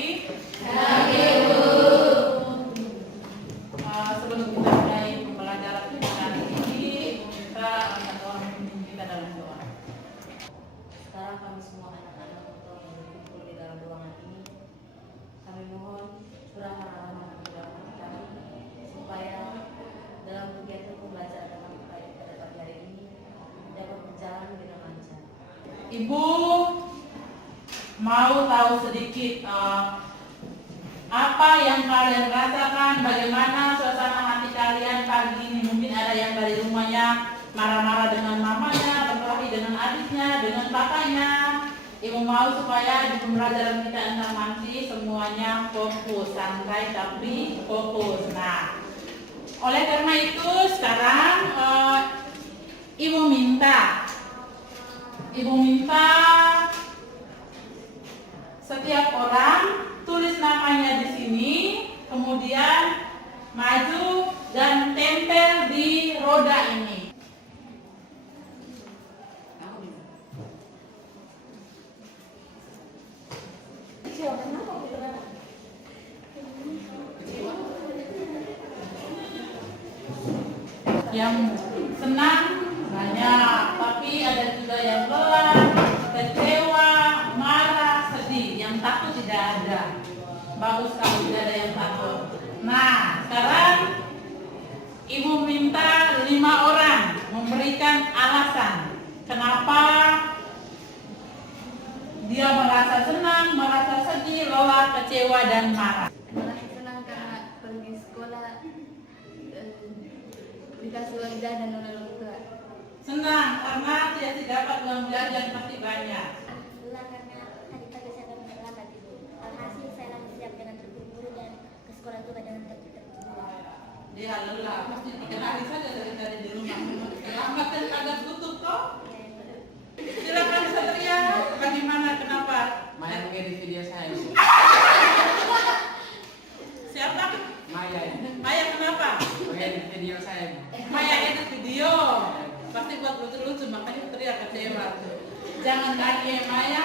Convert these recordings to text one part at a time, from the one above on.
pagi. Pagi, Bu. Sebelum kita mulai pembelajaran kita hari ini, kita akan memimpin kita dalam doa. Sekarang kami semua anak-anak untuk berkumpul di dalam ruangan ini. Kami mohon curahkan rahmat kepada kami supaya dalam kegiatan pembelajaran kami pada pagi hari ini dapat berjalan dengan lancar. Ibu mau tahu sedikit apa yang kalian rasakan, bagaimana suasana hati kalian pagi ini. Mungkin ada yang dari rumahnya marah-marah dengan mamanya, berkelahi dengan adiknya, dengan kakaknya. Ibu mau supaya di pembelajaran kita nanti semuanya fokus, santai tapi fokus. Nah, oleh karena itu sekarang Ibu minta setiap orang tulis namanya di sini, kemudian maju dan tempel di roda ini. Yang senang banyak, tapi ada juga yang lelah, kecewa, marah, sedih. Yang takut tidak ada. Bagus kalau tidak ada yang takut. Nah, sekarang Ibu minta 5 orang memberikan alasan kenapa dia merasa senang, merasa sedih, lelah, kecewa, dan marah. Merasa senang karena pergi sekolah, dikasih uang jajan oleh orang tua. Senang karena dia dapat uang jajan pasti banyak. Lelah karena tadi pagi saya bangun terlambat, Ibu. Alhasil saya langsung siap dengan terburu-buru dan ke sekolah juga dengan terburu-buru. Dia lelah, pasti dikenali saja dari di rumah. Terlambat dan agak tutup toh. Silakan Satria, bagaimana, kenapa? Maya mengedit video saya. Siapa? Maya Maya, kenapa? mengedit video saya. Maya edit video. Pasti buat lucu-lucu, makanya Satria kecewa. Jangan lagi Maya.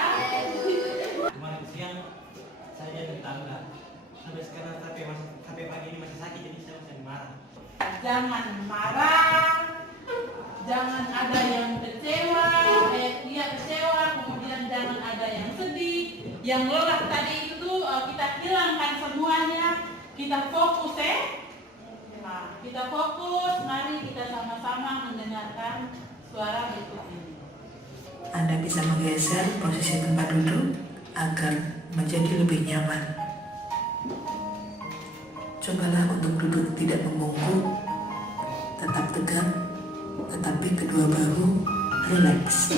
Kemarin siang saya jatuh tangga. Sampai sekarang sampai pagi ini masih sakit, jadi saya masih marah. Jangan marah. Jangan ada yang kecewa. Dia kecewa, kemudian jangan ada yang sedih. Yang lelah tadi itu kita hilangkan semuanya. Kita fokus Nah, kita fokus. Mari kita sama-sama mendengarkan suara berikut ini. Anda bisa menggeser posisi tempat duduk agar menjadi lebih nyaman. Cobalah untuk duduk tidak membungkuk, tetap tegak, tetapi kedua bahu rileks.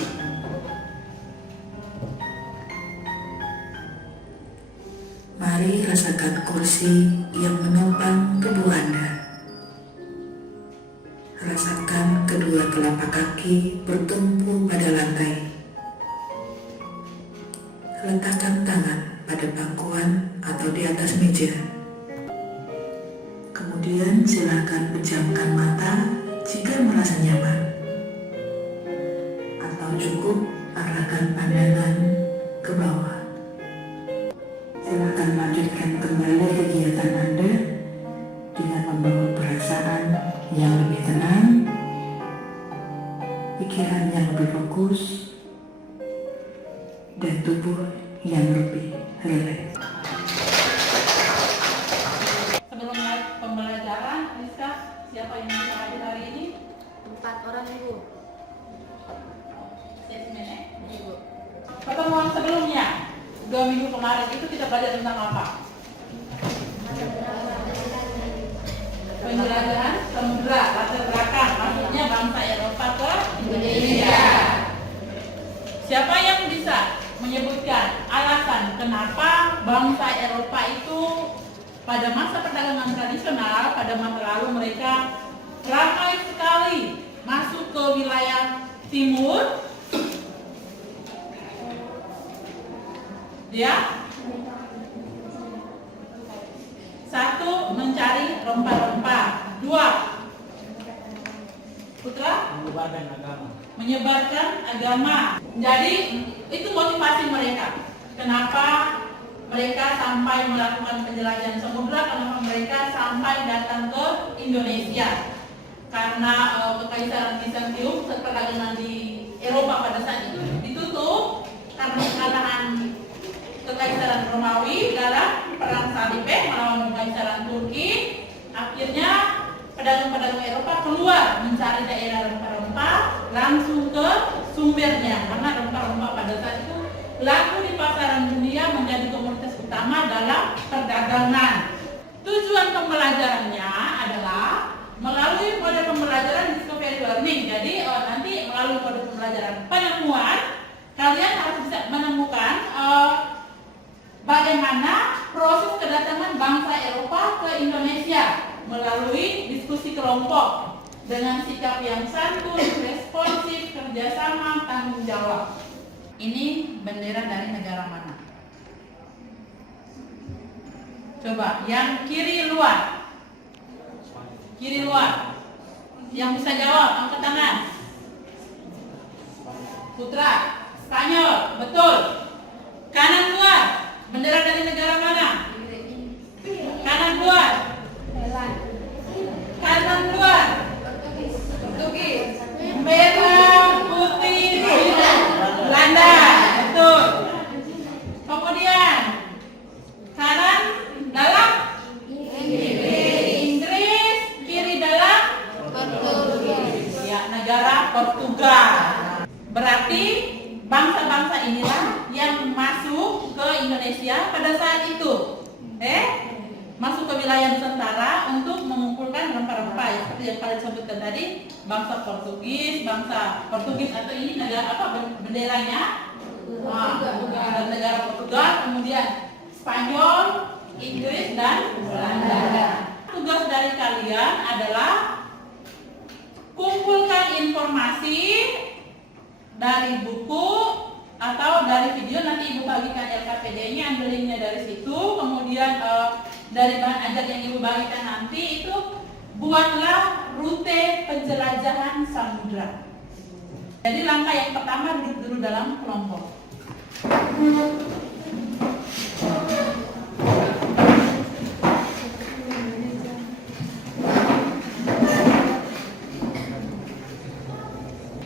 Mari rasakan kursi yang menopang tubuh Anda. Rasakan kedua telapak kaki bertumpu pada lantai. Letakkan tangan pada pangkuan atau di atas meja. Kemudian silakan pejamkan mata jika merasa nyaman. Atau cukup arahkan pandangan ke bawah. Silakan lanjutkan kembali kegiatan Anda dengan membawa perasaan yang lebih tenang, pikiran yang lebih fokus, dan tubuh yang lebih rileks. Sebelum mulai pembelajaran, Rizka, siapa yang bisa hadir hari ini? 4 orang, Ibu. Ibu. Pertemuan sebelumnya, 2 minggu kemarin itu kita belajar tentang apa? Penjelajahan samudra, latar belakang, maksudnya bangsa Eropa ke Indonesia. Siapa yang bisa menyebutkan alasan kenapa bangsa Eropa itu pada masa perdagangan tradisional, pada masa lalu mereka ramai sekali masuk ke wilayah timur? Dia 1. Mencari rempah-rempah. 2. Putra? Menyebarkan agama. Jadi itu motivasi mereka. Kenapa mereka sampai melakukan penjelajahan samudra, kenapa mereka sampai datang ke Indonesia. Karena Kekaisaran Bizantium, perdagangan di Eropa pada saat itu ditutup karena kekalahan Kekaisaran Romawi dalam perang Salib melawan Kekaisaran Turki. Akhirnya pedagang-pedagang Eropa keluar mencari daerah rempah-rempah langsung ke sumbernya, karena rempah-rempah pada saat itu laku di pasaran dunia, menjadi komoditas utama dalam perdagangan. Tujuan pembelajarannya adalah melalui mode pembelajaran discovery learning. Jadi nanti melalui mode pembelajaran penemuan, kalian harus bisa menemukan bagaimana proses kedatangan bangsa Eropa ke Indonesia melalui diskusi kelompok dengan sikap yang santun, responsif, kerjasama, tanggung jawab. Ini bendera dari negara mana? Coba, yang kiri luar. Kiri luar. Yang bisa jawab, angkat tangan. Putra, Spanyol, betul. Kanan luar, bendera dari negara mana? Kanan luar. Kanan luar. Portugis. Merah, putih, Belanda, betul. Kemudian kanan dalam Inggris, kiri dalam ya, negara Portugal. Berarti bangsa-bangsa inilah yang masuk ke Indonesia pada saat itu. Masuk ke wilayah Nusantara untuk mengumpulkan rempah-rempah ya, seperti yang kalian sebutkan tadi, bangsa Portugis atau ini negara apa benderanya? Negara Portugal, kemudian Spanyol, Inggris dan Belanda. Tugas dari kalian adalah kumpulkan informasi dari buku atau dari video, nanti ibu bagikan LKPD-nya, ambil linknya dari situ. Kemudian dari bahan ajar yang ibu bagikan nanti itu buatlah rute penjelajahan samudra. Jadi langkah yang pertama dulu dalam kelompok.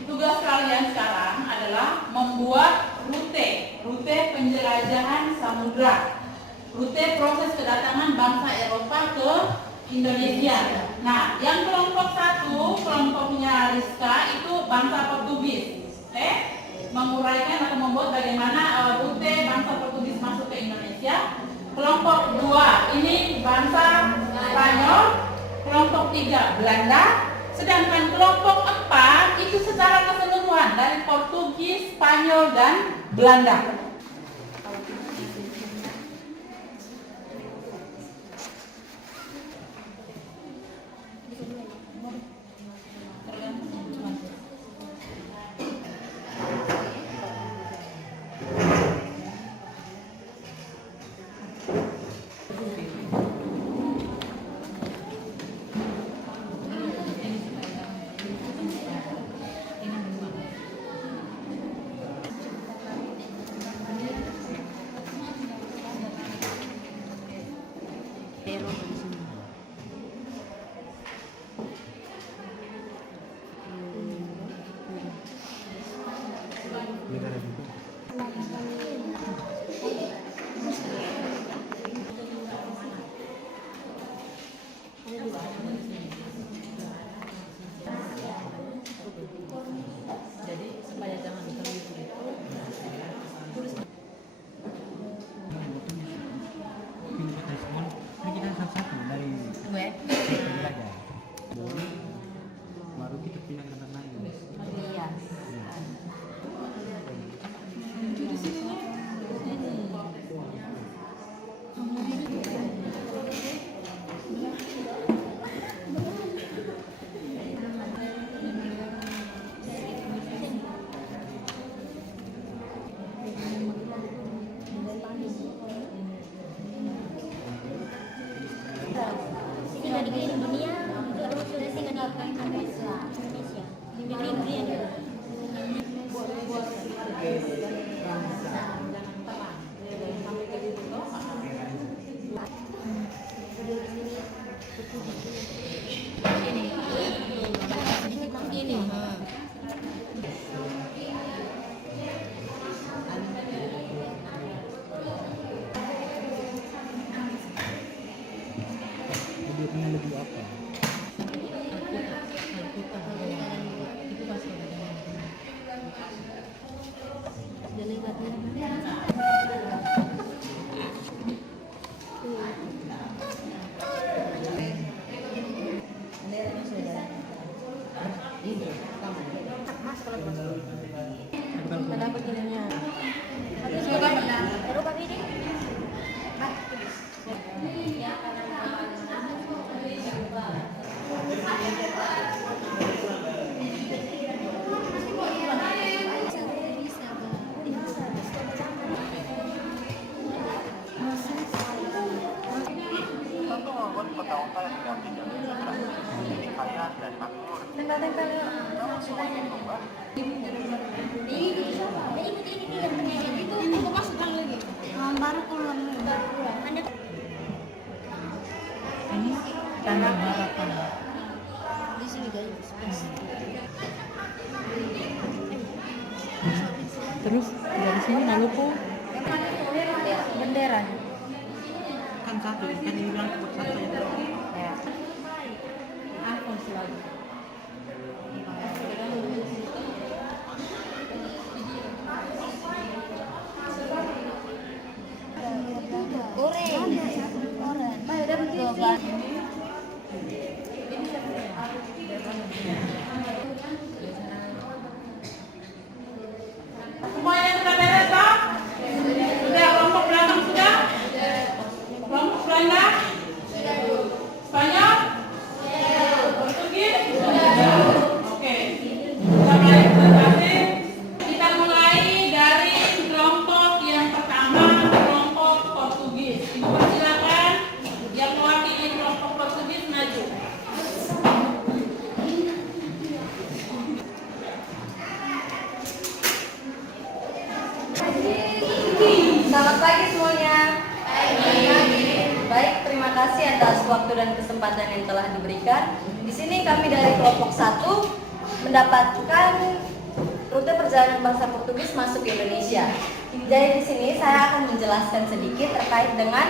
Tugas kalian sekarang adalah membuat rute penjelajahan samudra, rute proses kedatangan bangsa Eropa ke Indonesia. Nah, yang kelompok 1, kelompoknya Rizka itu bangsa Portugis. Menguraikan atau membuat bagaimana rute bangsa Portugis masuk ke Indonesia. Kelompok 2 ini bangsa Spanyol, kelompok 3 Belanda. Sedangkan kelompok 4 itu secara keseluruhan dari Portugis, Spanyol, dan Belanda. Jadi supaya jangan terlibat. Kita satu-satu dari Web. belajar. Baru kita pindah ke tempat lain. Iya. Singa di keliling dunia itu sudah singa di Indonesia. Di negeri juga. Jangan tenang. Sampai ke situ Baru pulang. Ini tanda harapan. Di sini guys. Terus dari sini lalu kok Bendera. Kan satu, kan ini bilang satu ya. Alphonse lagi. Semuanya sudah beres, Pak? Sudah, kelompok belakang sudah? Kelompok Belanda? Spanyol? Portugis? Oke. Kita mulai presentasi. Kita mulai dari kelompok yang pertama, kelompok Portugis. Ibu persilakan yang mewakili kelompok Portugis maju. Selamat pagi semuanya. Baik, terima kasih atas waktu dan kesempatan yang telah diberikan. Di sini kami dari kelompok 1 mendapatkan rute perjalanan bangsa Portugis masuk ke Indonesia. Jadi di sini saya akan menjelaskan sedikit terkait dengan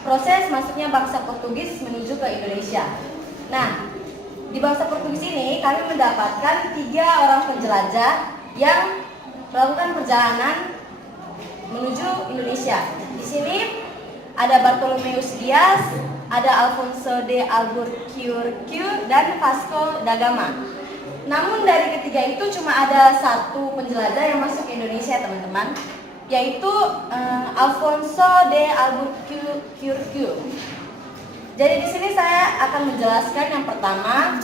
proses masuknya bangsa Portugis menuju ke Indonesia. Nah, di bangsa Portugis ini kami mendapatkan 3 orang penjelajah yang melakukan perjalanan menuju Indonesia. Di sini ada Bartolomeus Dias, ada Alfonso de Albuquerque, dan Vasco da Gama. Namun dari ketiga itu cuma ada 1 penjelajah yang masuk ke Indonesia, teman-teman, yaitu Alfonso de Albuquerque. Jadi di sini saya akan menjelaskan yang pertama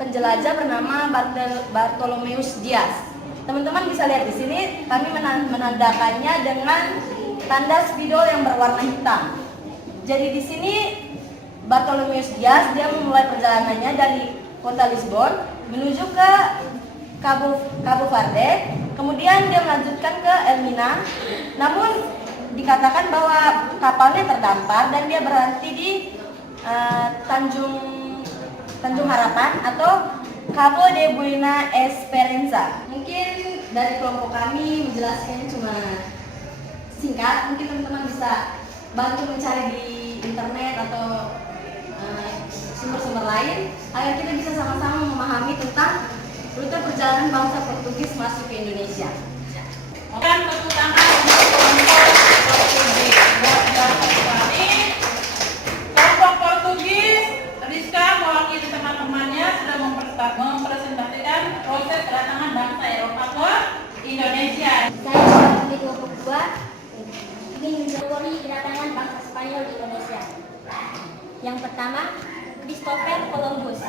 penjelajah bernama Bartolomeus Dias. Teman-teman bisa lihat di sini kami menandakannya dengan tanda spidol yang berwarna hitam. Jadi di sini Bartolomeus Dias dia memulai perjalanannya dari kota Lisbon menuju ke Cabo Verde, kemudian dia melanjutkan ke Elmina. Namun dikatakan bahwa kapalnya terdampar dan dia berhenti di Tanjung Harapan atau Cabo de Buena Esperanza. Mungkin dari kelompok kami menjelaskannya cuma singkat. Mungkin teman-teman bisa bantu mencari di internet atau sumber-sumber lain agar kita bisa sama-sama memahami tentang rute perjalanan bangsa Portugis masuk ke Indonesia. Dan tepuk tangan untuk kelompok Portugis. Kelompok Portugis, Rizka mewakili teman-temannya sudah mempresentasikan proses kedatangan bangsa Eropa ke Indonesia. Saya mewakili kelompok 2 ingin menjawab kedatangan bangsa Spanyol di Indonesia. Yang pertama, Christopher Columbus.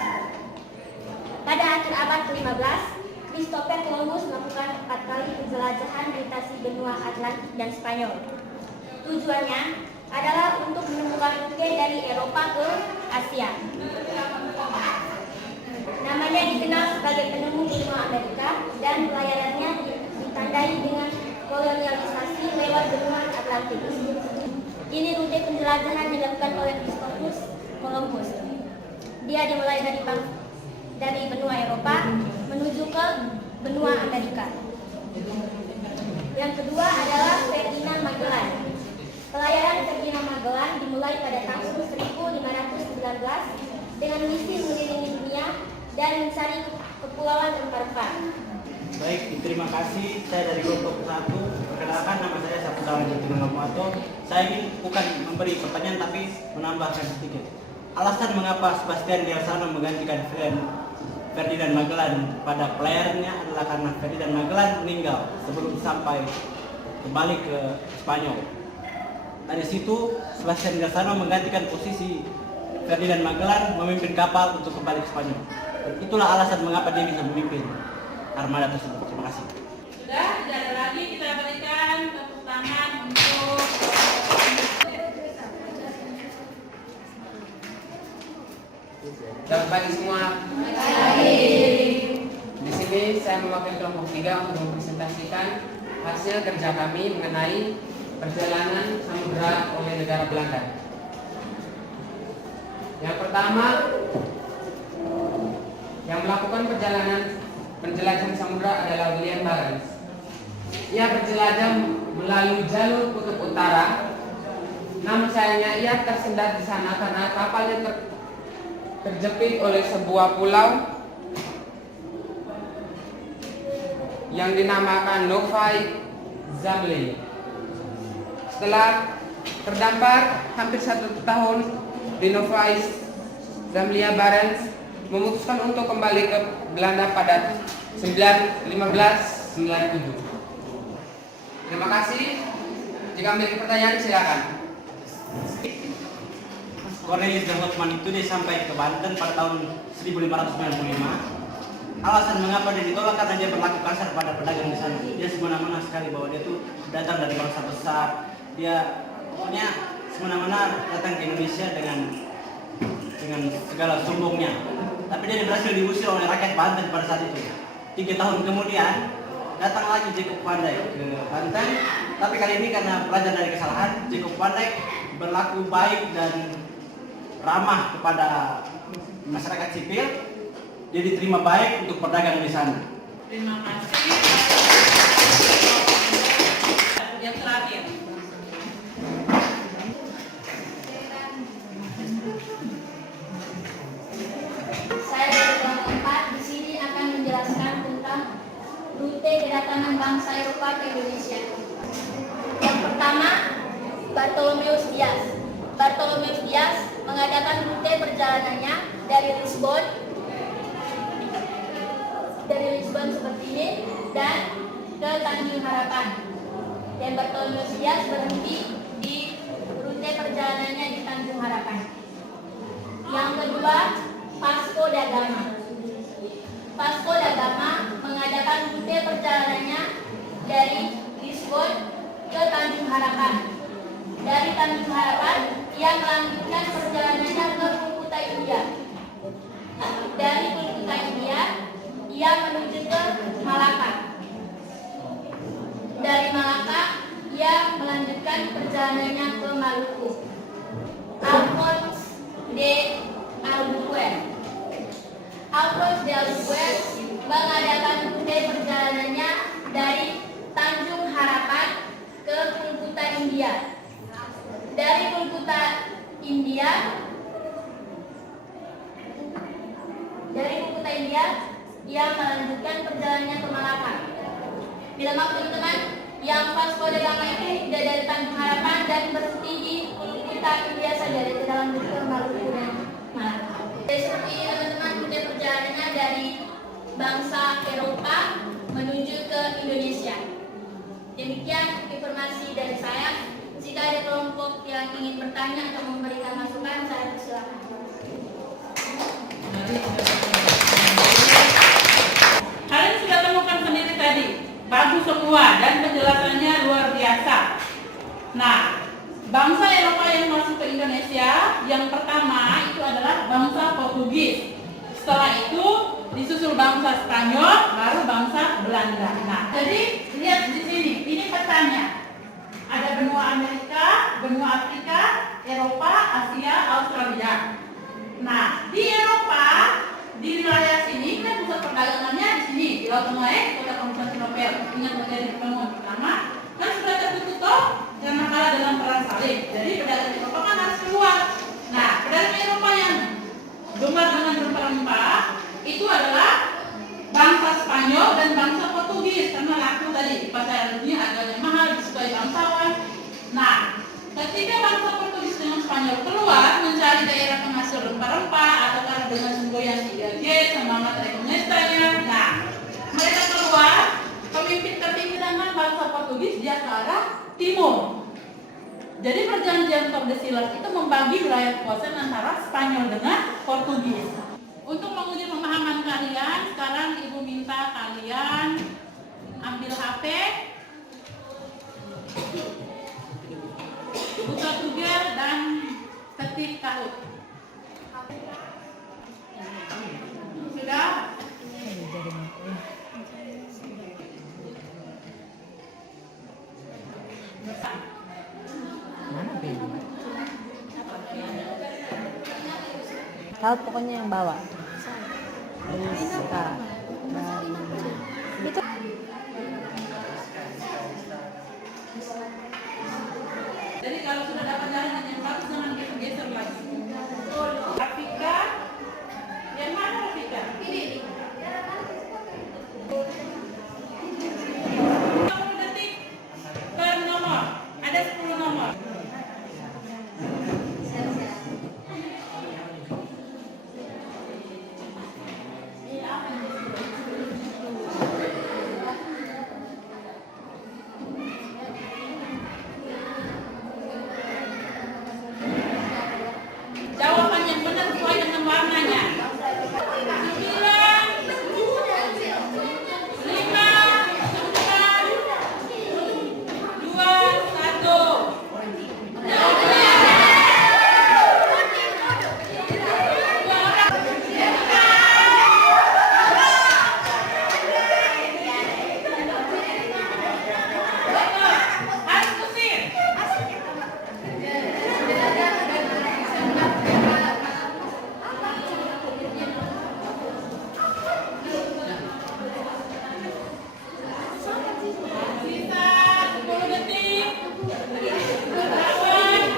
Pada akhir abad ke-15, Christopher Columbus melakukan 4 kali penjelajahan melintasi benua Atlantik dan Spanyol. Tujuannya adalah untuk menemukan rute dari Eropa ke Asia. Namanya dikenal sebagai penemu benua Amerika dan pelayarannya ditandai dengan kolonialisasi lewat benua Atlantik. Ini rute rute penjelajahan dilakukan oleh Christopher Columbus. Dia dimulai dari benua Eropa menuju ke benua Amerika. Yang kedua adalah Ferdinand Magellan. Pelayaran Ferdinand Magellan dimulai pada tahun 1519 dengan misi mengelilingi dunia dan mencari kepulauan rempah-rempah. Baik, terima kasih. Saya dari kelompok 1. Perkenalkan, nama saya Saputra Jatinanggamuato. Saya ingin bukan memberi pertanyaan tapi menambahkan sedikit. Alasan mengapa Sebastian Gelsano menggantikan Ferdinand Magellan pada pelayarannya adalah karena Ferdinand Magellan meninggal sebelum sampai kembali ke Spanyol. Dari situ Sebastian Gelsano menggantikan posisi Ferdinand Magellan memimpin kapal untuk kembali ke Spanyol. Itulah alasan mengapa dia bisa memimpin armada tersebut. Terima kasih. Sudah, tidak ada lagi, kita berikan tepuk tangan untuk Selamat pagi semua. Di sini saya mewakili kelompok 3 untuk mempresentasikan hasil kerja kami mengenai perjalanan samudera oleh negara Belanda. Yang pertama, yang melakukan penjelajahan samudera adalah William Barents. Ia berjelajah melalui jalur kutub utara, namun sayangnya ia tersendat di sana karena kapalnya terjepit oleh sebuah pulau yang dinamakan Novaya Zemlya. Setelah terdampar hampir 1 tahun di Novaya Zemlya, Barents memutuskan untuk kembali ke Belanda pada 1597. Terima kasih. Jika memiliki pertanyaan silakan. Cornelis de Houtman itu dia sampai ke Banten pada tahun 1595. Alasan mengapa dia ditolak karena dia berlaku kasar pada pedagang di sana. Dia semena-mena sekali bahwa dia tuh datang dari bangsa besar. Dia pokoknya semena-mena datang ke Indonesia dengan segala sombongnya. Tapi dia berhasil diusir oleh rakyat Banten pada saat itu. 3 tahun kemudian datang lagi Jacob van Dyk ke Banten. Tapi kali ini karena belajar dari kesalahan, Jacob van Dyk berlaku baik dan ramah kepada masyarakat sipil. Dia diterima baik untuk berdagang di sana. terima kasih. Yang terakhir. Saya dari kelompok 4 di sini akan menjelaskan tentang rute kedatangan bangsa Eropa ke Indonesia. Yang pertama, Bartholomeus Dias. Bartholomeus Dias mengadakan rute perjalanannya dari Lisbon seperti ini dan ke Tanjung Harapan. Dan Bartholomeus Dias berhenti di rute perjalanannya di Tanjung Harapan. Yang kedua, Vasco da Gama. Vasco da Gama mengadakan rute perjalanannya dari Lisbon ke Tanjung Harapan. Dari Tanjung Harapan, ia melanjutkan perjalanannya ke Kolkata, India. Dari Kolkata, India, ia menuju ke Malaka. Dari Malaka, ia melanjutkan perjalanannya ke Maluku. Alphonse de Albuquerque. Alphonse de Albuquerque mengadakan rute perjalanannya dari Tanjung Harapan ke Kolkata, India. Dari Kolkata, India, ia melanjutkan perjalanannya ke Malaka. Bila maaf teman-teman, yang Vasco da Gama itu sudah dari Tanjung Harapan dan berhenti di Kolkata, India saja, dari dalam ke Maluku dan Malaka. Jadi seperti ini teman-teman, rute perjalanannya dari bangsa Eropa menuju ke Indonesia. Demikian informasi dari saya. Jika ada kelompok yang ingin bertanya atau memberikan masukan, saya persilakan. Kalian sudah temukan sendiri tadi, bagus semua dan penjelasannya luar biasa. Nah, bangsa Eropa yang masuk ke Indonesia, yang pertama itu adalah bangsa Portugis. Setelah itu disusul bangsa Spanyol, baru bangsa Belanda. Nah, jadi lihat di sini, ini petanya. Ada benua Amerika, benua Afrika, Eropa, Asia, Australia. Nah, di Eropa, di wilayah sini kan pusat perdagangannya di sini, di Laut Tengah, kota Konstantinopel. Ingat menjadi pertemuan pertama, kan sudah tertutup karena kalah dalam perang salib. Jadi pedagang Eropa kan harus keluar. Nah, pedagang Eropa yang gemar dengan rempah-rempah itu adalah bangsa Spanyol dan bangsa Portugis karena laku tadi di pasaran dunia harganya mahal, disukai bangsawan. Nah, ketika bangsa Portugis dengan Spanyol keluar mencari daerah penghasil rempah-rempah atau karena dengan semboyan 3G semangat rekognistanya, nah mereka keluar, pemimpin tertinggi dengan bangsa Portugis dia ke arah timur. Jadi perjanjian Tordesillas itu membagi wilayah kekuasaan antara Spanyol dengan Portugis. Untuk menguji pemahaman kalian, sekarang Ibu minta kalian ambil HP, buka Google dan ketik KAUT. Sudah? Tahu pokoknya yang bawa. Itu Jadi kalau sudah dapat jalan yang bagus jangan geser-geser lagi. Rafika, yang mana Rafika? Ini. 10 detik per nomor. Ada 10 nomor. Jawaban yang benar sesuai dengan warnanya. 9, 5, 4, 2, 1. Harus kusir. Sisa 10 detik. 8,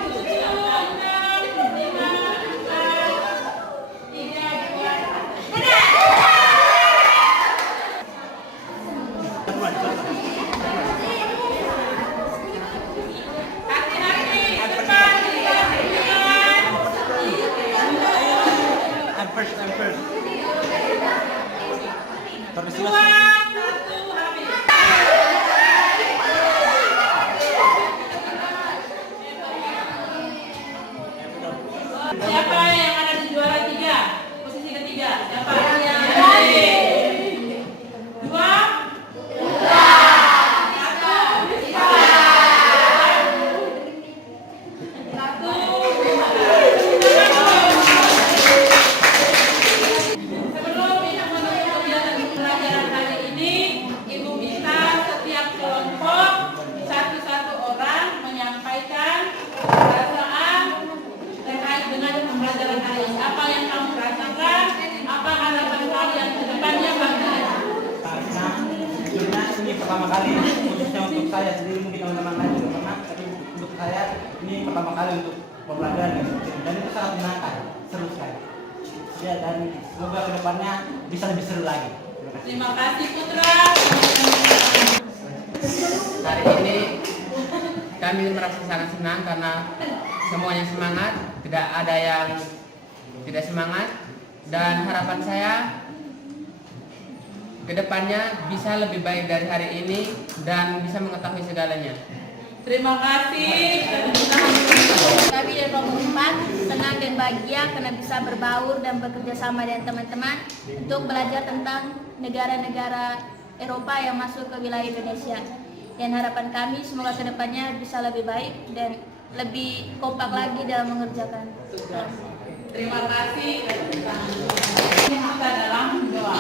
7, 6, 5, 4, 3, 2. Hati-hati, cepat, I'm first. Tordesillas. 2, 1, habis. Siapa yang ada di juara 3? Posisi ketiga. Siapa? Dua. Satu. Sebelum kita menutup kegiatan pembelajaran kali ini, Ibu minta setiap kelompok satu-satu orang menyampaikan perasaan terkait dengan pembelajaran hari ini. Apa yang kamu rasakan? Apa harapan kalian ke depannya bagaimana? Karena sebetulnya ini pertama kali khususnya untuk saya sendiri, mungkin teman-teman lain juga pernah, tapi untuk saya ini pertama kali untuk pembelajaran yang seperti ini. Dan itu sangat menyenangkan, seru sekali. Ya, dan semoga kedepannya bisa lebih seru lagi. Terima kasih Putra. Hari ini kami merasa sangat senang karena semuanya semangat, tidak ada yang tidak semangat, dan harapan saya kedepannya bisa lebih baik dari hari ini dan bisa mengetahui segalanya. Terima kasih. Kami dari kelompok 4 senang dan bahagia karena bisa berbaur dan bekerja sama dengan teman-teman untuk belajar tentang negara-negara Eropa yang masuk ke wilayah Indonesia. Dan harapan kami semoga kedepannya bisa lebih baik dan lebih kompak lagi dalam mengerjakan. Terima kasih. Kita dalam doa.